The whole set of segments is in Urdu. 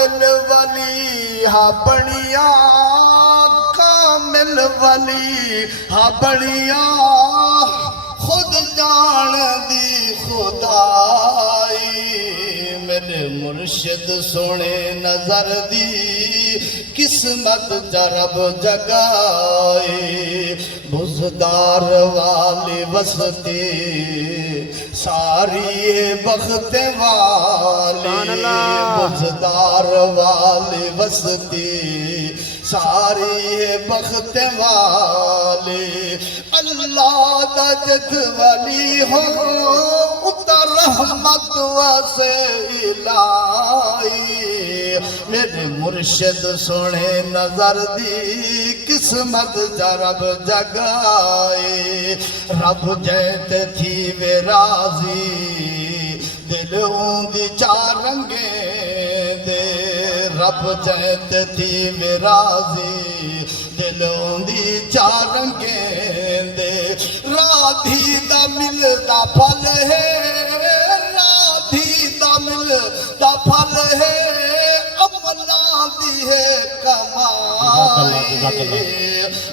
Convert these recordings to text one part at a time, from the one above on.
کامل ولی ہاں بڑیا کامل ولی ہاں بڑیا خود جان دی خدائی میرے مرشد سونے نظر دی قسمت جرب جگائی بزدار والی وسطی ساری بخت والی بزدار والی وسطی ساری بخت والی اللہ دا جد ولی ہو اتر رحمت واسے الہی میرے مرشد سونے نظر دی قسمت جرب جگائے رب جیت تھی وے راضی دلوں دی چار رنگیں دے رب جیت تھی وے راضی دلوں دی چار رنگیں دے راضی دا ملدا پھل ہے راضی دا ملدا پھل ہے عملہ دی ہے کمائی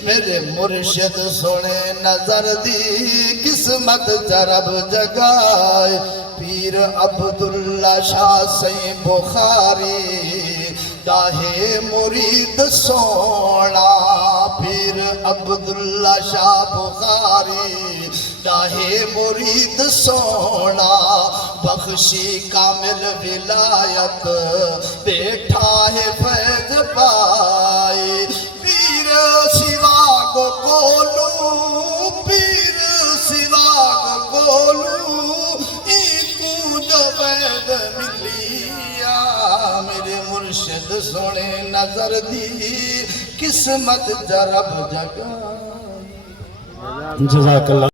میرے مرشد سونے نظر دی قسمت جرب جگائے پیر عبداللہ شاہ سی بخاری داہے مرید سونا پیر عبداللہ شاہ بخاری داہے مرید سونا بخشی کامل ولایت بیٹھا ہے فیض پائی پیر سوا کو کولو پیر سوا کو کولو ایکو جو فیض ملیا میرے مرشد سونے نظر دی قسمت جرب جگائی جزاک اللہ